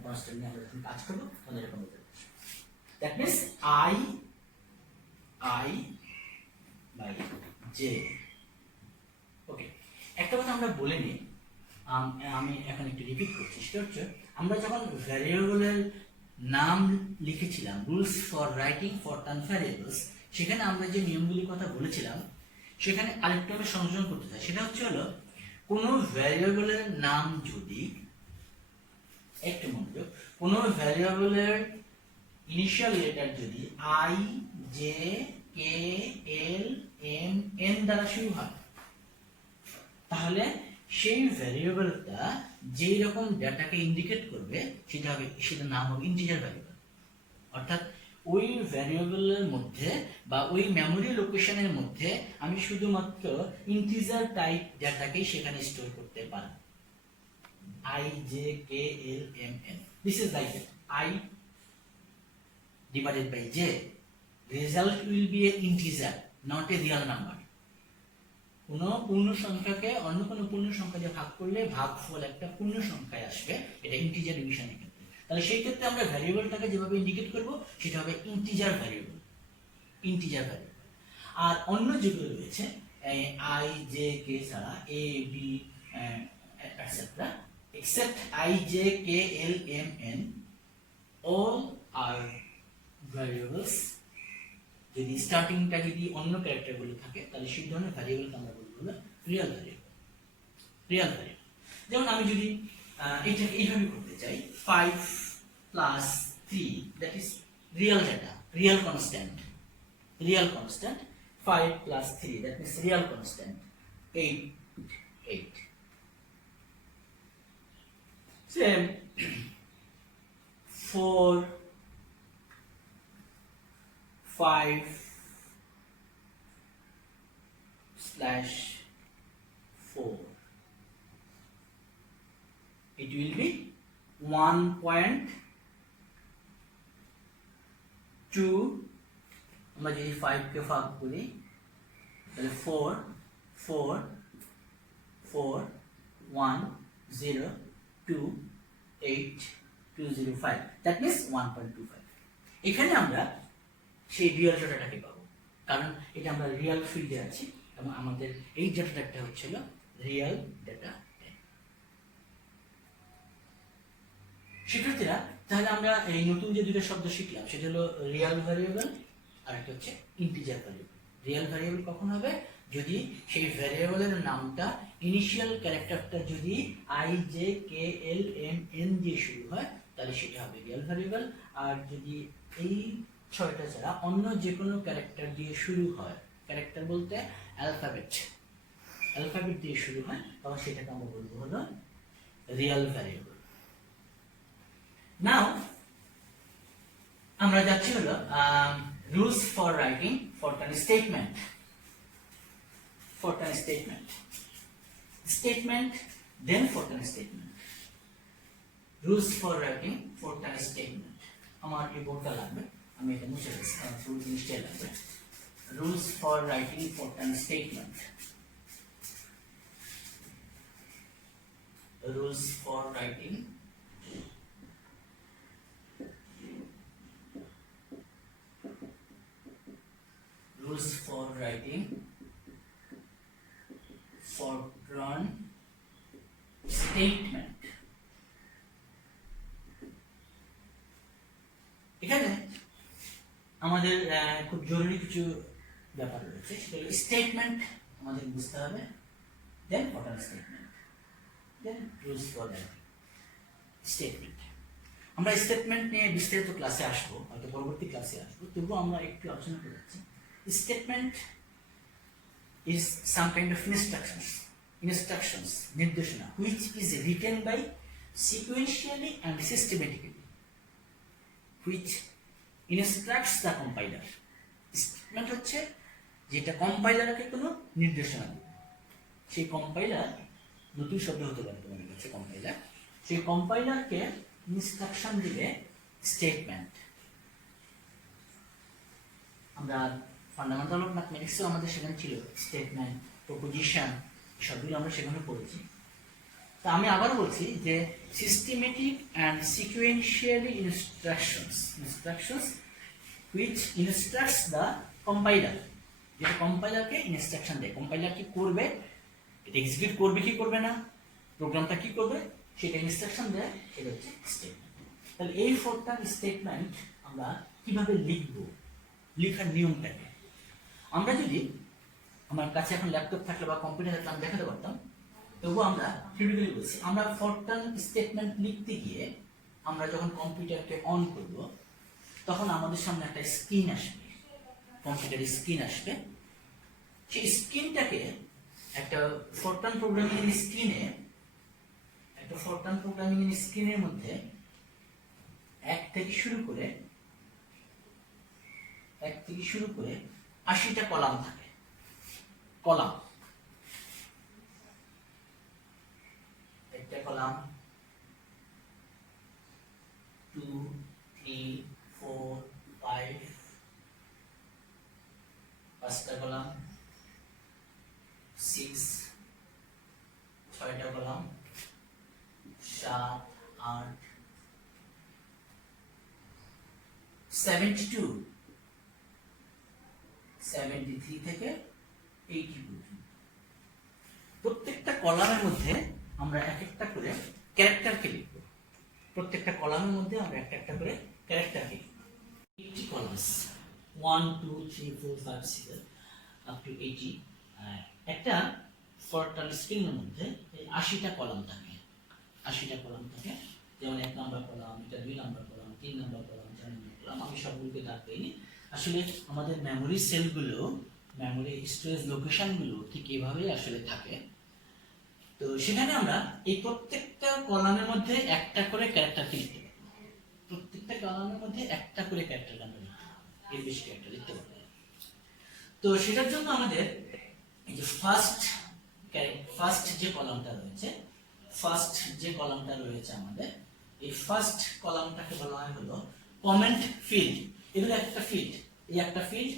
কনস্ট্যান্ট নিয়ে আমরা যখন কাজ করবো তখন এরকম হতে পারে। That means I by J. Okay, একটা কথা আমরা বলে নিই, আমি এখন একটু রিপিট করছি, সেটা হচ্ছে আমরা যখন ভ্যারিয়েবলের নাম লিখেছিলাম, rules for writing Fortran variables, সেখানে আমরা যে নিয়মগুলির কথা বলেছিলাম সেখানে আরেকটু আমি সংযোজন করতে চাই। সেটা হচ্ছে হলো কোনো ভ্যারিয়েবলের নাম যদি, একটু মনোযোগ, কোনো ভ্যারিয়েবলের ইনিশিয়াল লেটার যদি I, J, K, L, M, N দ্বারা শুরু হয়, তাহলে সেই ভ্যারিয়েবলটা যেই রকম ডেটাকে ইন্ডিকেট করবে সেটার নাম হবে ইন্টিজার ভ্যারিয়েবল। অর্থাৎ ওই ভ্যারিয়েবলের মধ্যে বা ওই মেমোরি লোকেশনের মধ্যে আমি শুধুমাত্র ইন্টিজার টাইপ ডেটাকেই সেখানে স্টোর করতে পারি। I, J, K, L, M, N, this is like it. I divided by J, result will be an integer, not a real number. কোনো পূর্ণ সংখ্যাকে অন্য কোনো পূর্ণ সংখ্যা দিয়ে ভাগ করলে ভাগফল একটা পূর্ণ সংখ্যায় আসবে, এটা ইন্টিজার ডিভিশনের ক্ষেত্রে। তাহলে সেই ক্ষেত্রে আমরা ভ্যারিয়েবলটাকে যেভাবে ইন্ডিকেট করব সেটা হবে ইন্টিজার ভ্যারিয়েবল, ইন্টিজার ভ্যারিয়েবল। আর অন্য যেগুলো রয়েছে I, J, K ছাড়া A, B etc. except I, J, K, L, M, N, all are variables. যদি স্টার্টিংটা যদি অন্য ক্যারেক্টারগুলো থাকে তাহলে সেই ধরনের ভ্যারিয়েবলকে আমরা বলবো রিয়েল ভ্যারিয়েবল, রিয়েল ভ্যারিয়েবল। যেমন আমি যদি এইটাকে এইভাবে করতে চাই, 5 plus 3, that is real data, real constant, 5 plus 3, that means real constant, 8. Same 4, 5 slash 4, it will be 1.2, আমরা যদি 5 কে ভাগ করি তাহলে 4 4 4 1 0 2 8 205, that means 1.25। এখানে আমরা সেই রিয়েল ডেটাটাকে পাবো, কারণ এটা আমরা রিয়েল ফিল্ডে আছি এবং আমাদের এই ডেটাটা হচ্ছিল রিয়েল ডেটা। শিক্ষার্থীরা, তাহলে আমরা এই নতুন যে দুটো শব্দ শিখলাম সেটা হলো রিয়েল ভ্যারিয়েবল আর একটা হচ্ছে ইন্টিজার ভ্যারিয়েবল। রিয়েল ভ্যারিয়েবল কখন হবে? যদি সেই ভ্যারিয়েবলের নামটা ইনিশিয়াল ক্যারেক্টারটা যদি I J K L M N দিয়ে শুরু হয় তাহলে সেটা হবে রিয়েল ভ্যারিয়েবল। আর যদি এই 6টা ছাড়া অন্য যে কোনো ক্যারেক্টার দিয়ে শুরু হয়, ক্যারেক্টার বলতে অ্যালফাবেট দিয়ে শুরু হয়, তখন সেটাকে আমরা বলবো হলো রিয়েল ভ্যারিয়েবল। নাও আমরা যাচ্ছি হলো rules for writing Fortran statement. Then Fortran statement. Rules for writing Fortran statement. আমার এই বোর্ডটা লাগবে, আমি এটা মুছে দিচ্ছি কারণ পুরো জিনিসটাই লাগবে। Rules for writing Fortran statement. Rules for writing Fortran statement। এখানে আমাদের খুব জরুরি কিছু ব্যাপার রয়েছে, সেটা হলো স্টেটমেন্ট আমাদের বুঝতে হবে, then Fortran statement, then rules for writing statement. আমরা স্টেটমেন্ট নিয়ে বিস্তারিত ক্লাসে আসবো, হয়তো পরবর্তী ক্লাসে আসবো, তবুও আমরা একটু আলোচনা করে যাচ্ছি। Statement is some kind of instructions নির্দেশনা which is written by sequentially and systematically, which instructs the compiler। Statement হচ্ছে যেটা কম্পাইলারকে কোনো নির্দেশনা দেবে। সেই কম্পাইলার, নতুন শব্দ হতে পারে তোমাদের কাছে কম্পাইলার, সেই কম্পাইলারকে ইনস্ট্রাকশন দিবে স্টেটমেন্ট। আমরা ফান্ডামেন্টাল অফ ম্যাথমেটিক্সে আমাদের সেখানে ছিল স্টেটমেন্ট, প্রপোজিশন, সবগুলো আমরা সেখানে পড়েছি। তা আমি আবার বলছি যে systematic and sequentially instructions which instructs the compiler, যেটা কম্পাইলারকে ইনস্ট্রাকশন দেয়। কম্পাইলার কি করবে, এটা এক্সিকিউট করবে কি করবে না, প্রোগ্রামটা কি করবে, সেটা ইনস্ট্রাকশন দেয়, সেটা হচ্ছে স্টেটমেন্ট। তাহলে এই ফরট্রান স্টেটমেন্ট আমরা কিভাবে লিখবো, লেখার নিয়মটাকে আমরা যদি, আমার কাছে এখন ল্যাপটপ থাকলে বা কম্পিউটার থাকলে আমি দেখাতে পারতাম, তবুও আমরা থিওরিটিক্যালি বলছি। আমরা ফরট্রান স্টেটমেন্ট লিখতে গিয়ে আমরা যখন কম্পিউটারকে অন করব তখন আমাদের সামনে একটা স্ক্রিন আসবে, কম্পিউটারের স্ক্রিন আসবে। সেই স্ক্রিনটাকে একটা ফরট্রান প্রোগ্রামিং স্ক্রিনের মধ্যে 1 থেকে শুরু করে 80টা কলাম থাকে। কলাম, একটা কলাম, 2 3 4 5, 5টা কলাম, 6, 6টা কলাম, 7 8, 72, 73 থেকে 80 পর্যন্ত। প্রত্যেকটা কলামের মধ্যে আমরা এক একটা করে ক্যারেক্টারকে লিখব। প্রত্যেকটা কলামের মধ্যে আমরা একটা করে ক্যারেক্টারকে লিখব। 80 কলামস, 1 2 3 4 5 6 আপ টু 80। একটা ফরট্রান স্ক্রিনের মধ্যে 80টা কলাম থাকে। 80টা কলাম থাকে, যেমন 1 নম্বর কলাম, এটা 2 নম্বর কলাম, 3 নম্বর কলাম, 4 নম্বর কলাম। আমি সবগুলোকে দাগ দিইনি। আসলে আমাদের মেমোরি সেলগুলো, মেমোরি স্টোরেজ লোকেশনগুলো ঠিক এভাবেই আসলে থাকে। তো সেখানে আমরা এই প্রত্যেকটা কলামের মধ্যে একটা করে ক্যারেক্টারকে লিখতে পারবো। প্রত্যেকটা কলামের মধ্যে একটা করে ক্যারেক্টার আমরা লিখতে পারবো, এর বেশি ক্যারেক্টার লিখতে পারবো। তো সেটার জন্য আমাদের এই যে ফার্স্ট যে কলামটা রয়েছে, আমাদের এই ফার্স্ট কলামটাকে বলা হয় হলো কমেন্ট ফিল্ড। এগুলো একটা ফিল্ড, এই একটা ফিল্ড,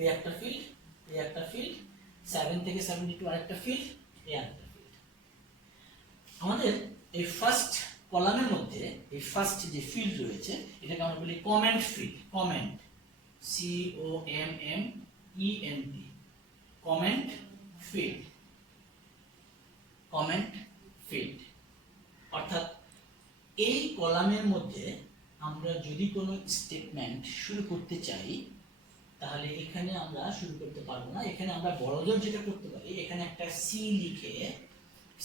এই একটা ফিল্ড, এই একটা ফিল্ড, 7 থেকে 72 আরেকটা ফিল্ড, এই আরেকটা ফিল্ড। আমাদের এই ফার্স্ট কলামের মধ্যে এই ফার্স্ট যে ফিল্ড রয়েছে এটাকে আমরা বলি comment field. Comment, COMMENT, comment field. Comment field অর্থাৎ এই কলামের মধ্যে আমরা যদি কোনো স্টেটমেন্ট শুরু করতে চাই তাহলে এখানে আমরা শুরু করতে পারবো না। এখানে আমরা বড়জোর যেটা করতে পারি, এখানে একটা সি লিখে,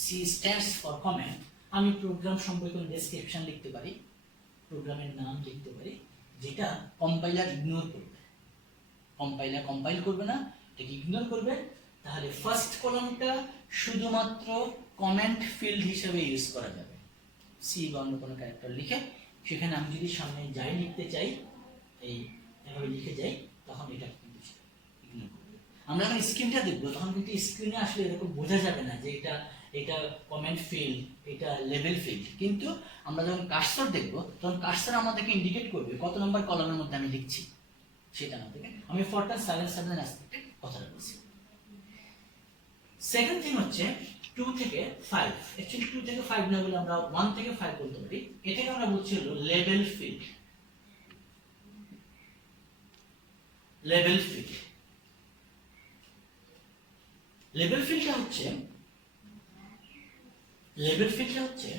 সি স্ট্যান্ডস ফর কমেন্ট, আমি প্রোগ্রাম সম্পর্কে ডেসক্রিপশন লিখতে পারি, প্রোগ্রামের নাম লিখতে পারি, যেটা কম্পাইলার ইগনোর করবে। কম্পাইলার কম্পাইল করবে না, এটাকে ইগনোর করবে। তাহলে ফার্স্ট কলামটা শুধুমাত্র কমেন্ট ফিল্ড হিসেবে ইউজ করা যাবে। সি বা অন্য কোনো ক্যারেক্টার লিখে সেখানে আমি যদি সামনে যাই লিখতে চাই, এই এভাবে লিখে যাই, তখন এটা কিন্তু ইগনোর করবে। আমরা যখন স্ক্রিনটা দেখবো তখন কিন্তু স্ক্রিনে আসলে এরকম বোঝা যাবে না যে এটা কমেন্ট ফিল্ড, এটা লেভেল ফিল্ড। কিন্তু আমরা যখন কার্সর দেখবো তখন কার্সর আমাদেরকে ইন্ডিকেট করবে কত নম্বর কলামের মধ্যে আমি লিখছি, সেটা আমাদেরকে। আমি ফরটান 7 অ্যাসপেক্টে কথাটা বলছি। সেকেন্ড থিং হচ্ছে 2 থেকে 5। অ্যাকচুয়ালি 2 থেকে 5 না বলে আমরা 1 থেকে 5 বলতে পারি। এটাকে আমরা বলছি হলো level field. Level field, level ফিল্ডটা হচ্ছে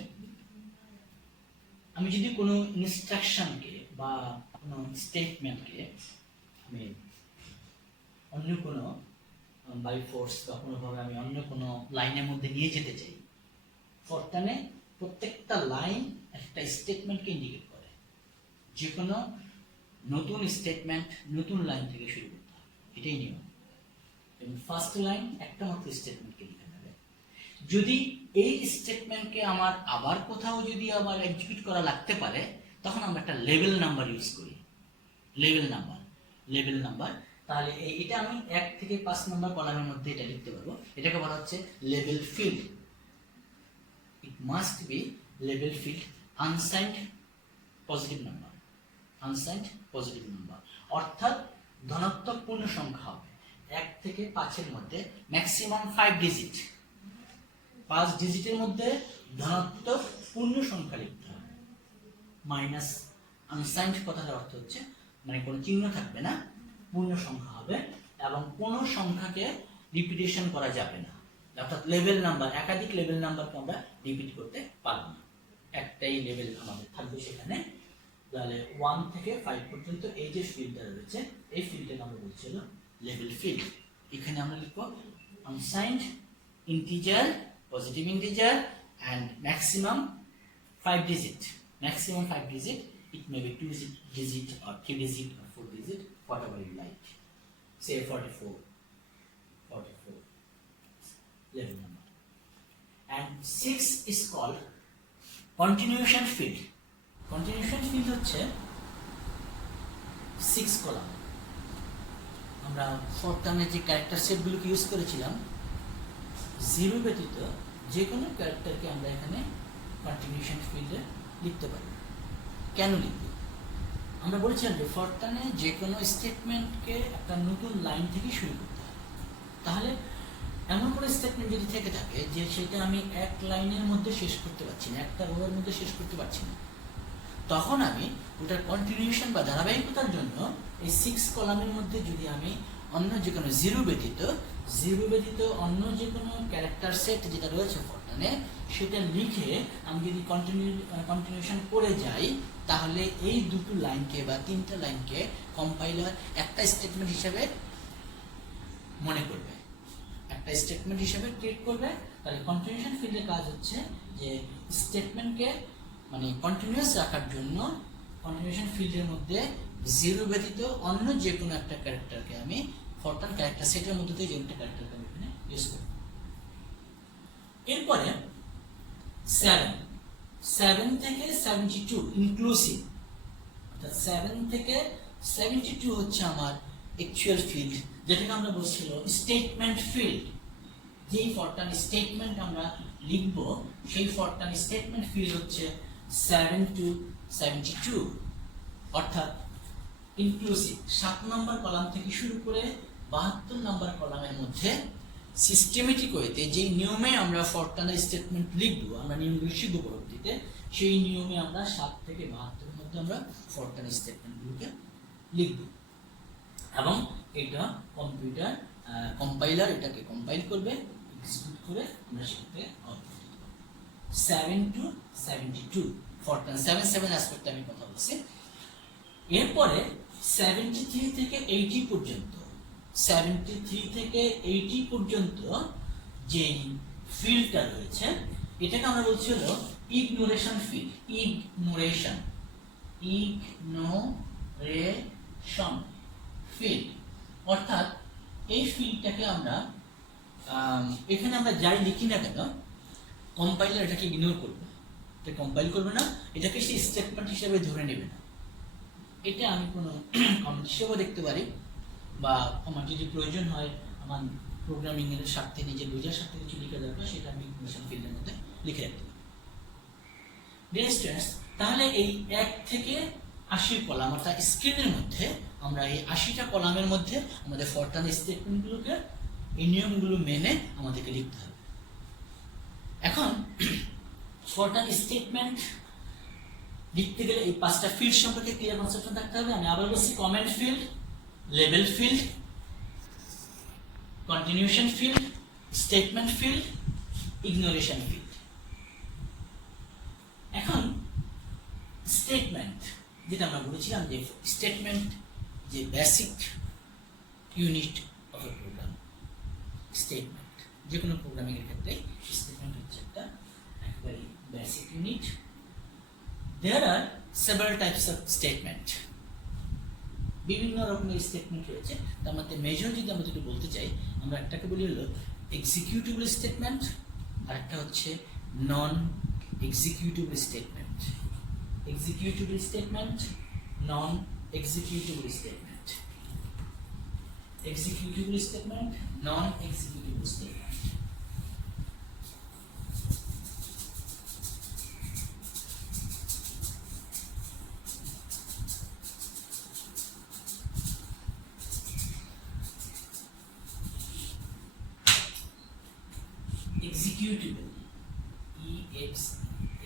আমি যদি কোনো ইনস্ট্রাকশনকে বা কোনো স্টেটমেন্টকে আমি অন্য কোনো বাই ফোর্স বা কোনোভাবে আমি অন্য কোনো লাইনের মধ্যে নিয়ে যেতে চাই, ফরটানে প্রত্যেকটা লাইন একটা স্টেটমেন্টকে ইন্ডিকেট করে। যে কোনো নতুন স্টেটমেন্ট নতুন লাইন থেকে শুরু করতে হবে, এটাই নিয়ম। এবং ফার্স্ট লাইন একটা মাত্র স্টেটমেন্টকে লিখে নেবে। যদি এই স্টেটমেন্টকে আমার আবার কোথাও যদি আবার এক্সিকিউট করা লাগতে পারে, তখন আমরা একটা লেভেল নাম্বার ইউজ করি। Level number. তাহলে এটা আমি 1 থেকে 5 নম্বর কলামের মধ্যে এটা লিখতে পারবো। এটাকে বলা হচ্ছে level field. It must be level field unsigned positive number. অর্থাৎ ধনাত্মক পূর্ণ সংখ্যা হবে। 1 থেকে 5 এর মধ্যে ম্যাক্সিমাম 5 ডিজিট, 5 ডিজিটের মধ্যে ধনাত্মক পূর্ণ সংখ্যা লিখতে হবে। মাইনাস আনসাইন্ড কথাটার অর্থ হচ্ছে মানে কোনো চিহ্ন থাকবে না, পূর্ণ সংখ্যা হবে এবং কোনো সংখ্যাকে রিপিটেশন করা যাবে না। অর্থাৎ লেভেল নাম্বার, একাধিক লেভেল নাম্বারকে আমরা রিপিট করতে পারবো না, একটাই লেভেল আমাদের থাকবে সেখানে। তাহলে 1 থেকে 5 পর্যন্ত এই যে ফিল্ডটা রয়েছে, এই ফিল্ডটাকে আমরা বলছি হলো লেভেল ফিল্ড। এখানে আমরা লিখবো unsigned integer, positive integer and maximum 5 digit. It may be 2 digit or 3 digit or 4 digit, whatever you like. Say 44 level number. And 6 is called continuation field. Continuation field হচ্ছে 6 কলাম। আমরা ফরটানে যে character সেটগুলোকে use করেছিলাম, 0 ব্যতীত যে কোনো ক্যারেক্টারকে আমরা এখানে continuation ফিল্ডে লিখতে পারি। কেন লিখব? আমরা বলেছিলাম যে ফরটানে যে কোনো স্টেটমেন্টকে একটা নতুন লাইন থেকে শুরু করতে হবে। তাহলে এমন কোনো স্টেটমেন্ট যদি থেকে থাকে যে সেটা আমি এক লাইনের মধ্যে শেষ করতে পারছি না, একটা রোয়ের মধ্যে শেষ করতে পারছি না, তখন আমি ওটার কন্টিনিউশন বা ধারাবাহিকতার জন্য এই 6 কলামের মধ্যে যদি আমি অন্য যে কোনো 0 ব্যতীত অন্য যে কোনো ক্যারেক্টার সেট যেটা রয়েছে ফরটানে, সেটা লিখে আমি যদি কন্টিনিউশন করে যাই, তাহলে এই দুটো লাইনকে বা 3টা লাইনকে কম্পাইলার একটা স্টেটমেন্ট হিসেবে মনে করবে, একটা স্টেটমেন্ট হিসেবে ট্রিট করবে। তাহলে কন্টিনিউশন ফিল্ডের কাজ হচ্ছে যে স্টেটমেন্টকে মানে কন্টিনিউয়াস রাখার জন্য কন্টিনিউশন ফিল্ডের মধ্যে 0 ব্যতীত অন্য যে কোনো একটা ক্যারেক্টারকে আমি ফরটান ক্যারেক্টার সেটের মধ্যে দিয়ে যে একটা ক্যারেক্টারকে আমি এখানে ইউজ করব। এরপরে 7 থেকে 72 ইনক্লুসিভ, অর্থাৎ 7 থেকে 72 হচ্ছে আমার অ্যাকচুয়াল ফিল্ড, যেটাকে আমরা বলছিল স্টেটমেন্ট ফিল্ড। যেই ফরটান স্টেটমেন্ট আমরা লিখব সেই ফরটান স্টেটমেন্ট ফিল্ড হচ্ছে 7 to 72, অর্থাৎ ইনক্লুসিভ। 7 নম্বর কলাম থেকে শুরু করে 72 নম্বর কলামের মধ্যে সিস্টেমেটিক ওয়েতে যে নিয়মে আমরা ফরটানের স্টেটমেন্ট লিখব, আমরা নিয়মগুলো শিখব পরবর্তীতে, সেই নিয়মে আমরা 7 থেকে 72 এর মধ্যে আমরা ফরটান স্টেটমেন্টগুলোকে লিখব এবং এটা কম্পাইলার এটাকে কম্পাইল করবে, এক্সিকিউট করে আমরা সেটাকে আউটপুট দেব। 7 to 72 ফরটান 7 অ্যাসপেক্টে আমি কথা বলছি। এরপরে 73 থেকে 80 পর্যন্ত, 73 থেকে 80 পর্যন্ত যে ফিল্ডটা রয়েছে এটাকে আমরা বলছি হলো ইগনোরেশন ফিল্ড। ইগনোরেশন ফিল্ড, অর্থাৎ এই ফিল্ডটাকে আমরা এখানে আমরা যাই লিখি না কেন কম্পাইলার এটাকে ইগনোর করবে, এটা কম্পাইল করবে না, এটাকে সেই স্টেটমেন্ট হিসেবে ধরে নেবে না। এটা আমি কোনো কমেন্ট হিসেবেও দেখতে পারি, বা আমার যদি প্রয়োজন হয় আমার প্রোগ্রামিং এর স্বার্থে নিজের বোঝার স্বার্থে কিছু লিখে দরকার, সেটা আমি ইগনোরেশন ফিল্ডের মধ্যে লিখে রাখতে পারি। ডিয়ার স্টুডেন্টস, তাহলে এই 1 থেকে 80 কলাম অর্থাৎ স্ক্রিনের মধ্যে আমরা এই 80টা কলামের মধ্যে আমাদের ফরট্রান স্টেটমেন্টগুলোকে এই নিয়মগুলো মেনে আমাদেরকে লিখতে হবে। এখন ফরট্রান স্টেটমেন্ট লিখতে গেলে এই 5টা ফিল্ড সম্পর্কে ক্লিয়ার কনসেপশন থাকতে হবে। আমি আবার বলছি, comment field, label field, continuation field, statement field, ignoration field. এখন স্টেটমেন্ট, যেটা আমরা বলেছিলাম যে স্টেটমেন্ট যে basic unit of a program. Statement যে কোনো প্রোগ্রামিং এর ক্ষেত্রে স্টেটমেন্ট হচ্ছে একটা একেবারে basic unit. There are several types of statement. বিভিন্ন রকমের স্টেটমেন্ট রয়েছে, তার মধ্যে মেজর যদি আমরা যেটা বলতে চাই, আমরা একটাকে বলি হলো এক্সিকিউটেবল স্টেটমেন্ট, আর একটা হচ্ছে নন executable statement. Executable statement, non executable statement. Executable statement, non executable statement. Executable,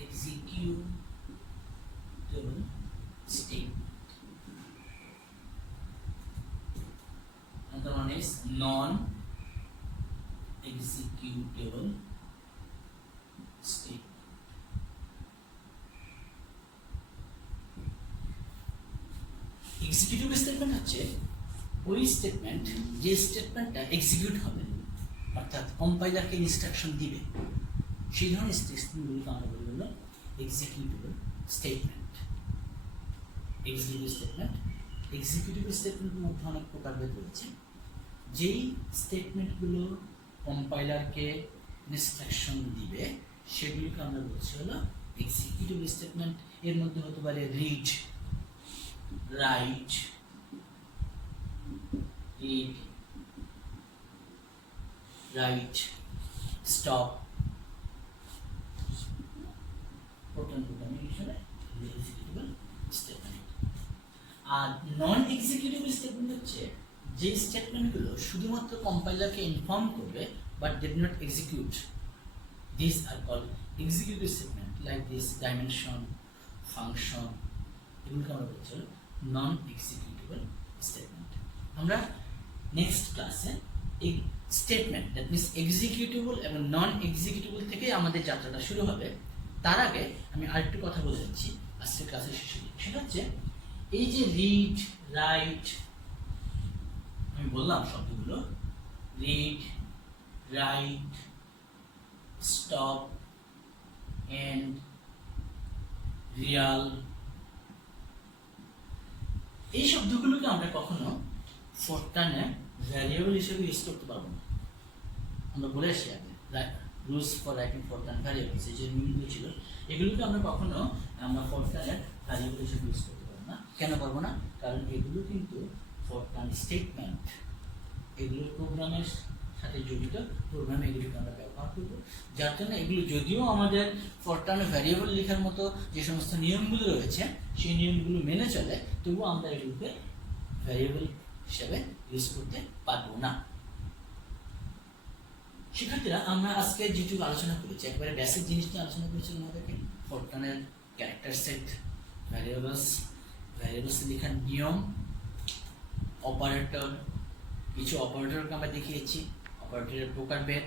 executable statement. Another one is non-executable statement. Executable statement হচ্ছে ওই স্টেটমেন্ট যে স্টেটমেন্টটা এক্সিকিউট হবে, অর্থাৎ কম্পাইলারকে ইনস্ট্রাকশন দিবে, সেই ধরনের স্টেটমেন্টগুলোকে আমরা বলি হলো executable statement. Executive statement, executive স্টেটমেন্টের মধ্যে অনেক প্রকারভেদ রয়েছে। যেই স্টেটমেন্টগুলো কম্পাইলারকে ইনস্ট্রাকশন দিবে সেগুলোকে আমরা বলছি হলো এক্সিকিউটিভ স্টেটমেন্ট। এর মধ্যে হতে পারে read, write, read, write, stop, executable statement. আর নন এক্সিকিউটেবল স্টেটমেন্ট হচ্ছে যে স্টেটমেন্টগুলো শুধুমাত্র কম্পাইলারকে ইনফর্ম করবে but did not execute. These are called executive statement, like this dimension, function, এগুলোকে আমরা বলছি নন এক্সিকিউটেবল স্টেটমেন্ট। আমরা নেক্সট ক্লাসে এই স্টেটমেন্ট দ্যাট মিনস এক্সিকিউটেবল এবং নন এক্সিকিউটেবল থেকে আমাদের যাত্রাটা শুরু হবে। তার আগে আমি আরেকটু কথা বলে যাচ্ছি আজকের ক্লাসের শেষে, সেটা হচ্ছে এই যে রিড, রাইট, আমি বললাম শব্দগুলো read, write, stop, end, real, এই শব্দগুলোকে আমরা কখনো ফরট্রানে ভ্যারিয়েবল হিসেবে ইউজ করতে পারবো না। আমরা বলে আসি আগে rules for writing Fortran variables, এই যে রুলগুলো ছিল এগুলোকে আমরা কখনো ফরট্রানের ভ্যারিয়েবল হিসেবে ইউজ করতে পারবো না। কেন পারবো না? কারণ এগুলো কিন্তু ফরট্রান স্টেটমেন্ট, এগুলো প্রোগ্রামের সাথে জড়িত, প্রোগ্রামে এগুলোকে আমরা ব্যবহার করবো। যার জন্য এগুলো যদিও আমাদের ফরট্রানে ভ্যারিয়েবল লেখার মতো যে সমস্ত নিয়মগুলো রয়েছে সেই নিয়মগুলো মেনে চলে, তবুও আমরা এগুলোকে ভ্যারিয়েবল হিসেবে ইউজ করতে পারবো না। শিক্ষার্থীরা, আমরা আজকে যেটুকু আলোচনা করেছি একবারে বেসিক জিনিস নিয়ে আলোচনা করেছি তোমাদেরকে। ফরট্রানের ক্যারেক্টার সেট, ভ্যারিয়েবলস, ভ্যারিয়েবলস লেখার নিয়ম, অপারেটর, কিছু অপারেটরকে আমরা দেখিয়েছি, অপারেটরের প্রকারভেদ,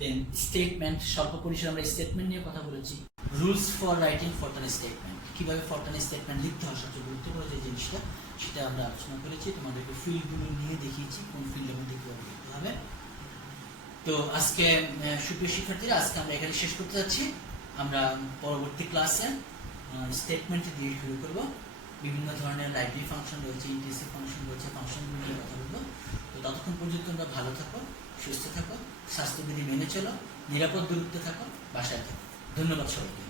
দেন স্টেটমেন্ট, স্বল্প পরিসরে আমরা স্টেটমেন্ট নিয়ে কথা বলেছি। রুলস ফর রাইটিং ফরটার্ন স্টেটমেন্ট, কীভাবে ফরটার্ন স্টেটমেন্ট লিখতে হয় সবচেয়ে গুরুত্বপূর্ণ যে জিনিসটা সেটা আমরা আলোচনা করেছি, তোমাদেরকে ফিল্ডগুলো নিয়ে দেখিয়েছি কোন ফিল্ডের মধ্যে কীভাবে লিখতে হবে। তো আজকে সুপ্রিয় শিক্ষার্থীরা, আজকে আমরা এখানে শেষ করতে যাচ্ছি। আমরা পরবর্তী ক্লাসে স্টেটমেন্ট দিয়ে শুরু করব। বিভিন্ন ধরনের লাইব্রেরি ফাংশন রয়েছে, ইন্টিএসি ফাংশন রয়েছে, ফাংশনগুলো নিয়ে কথা বলবো। তো ততক্ষণ পর্যন্ত তোমরা ভালো থাকো, সুস্থ থাকো, স্বাস্থ্যবিধি মেনে চলো, নিরাপদ দূরত্বে থাকো, বাসায় থাকো। ধন্যবাদ সবাইকে।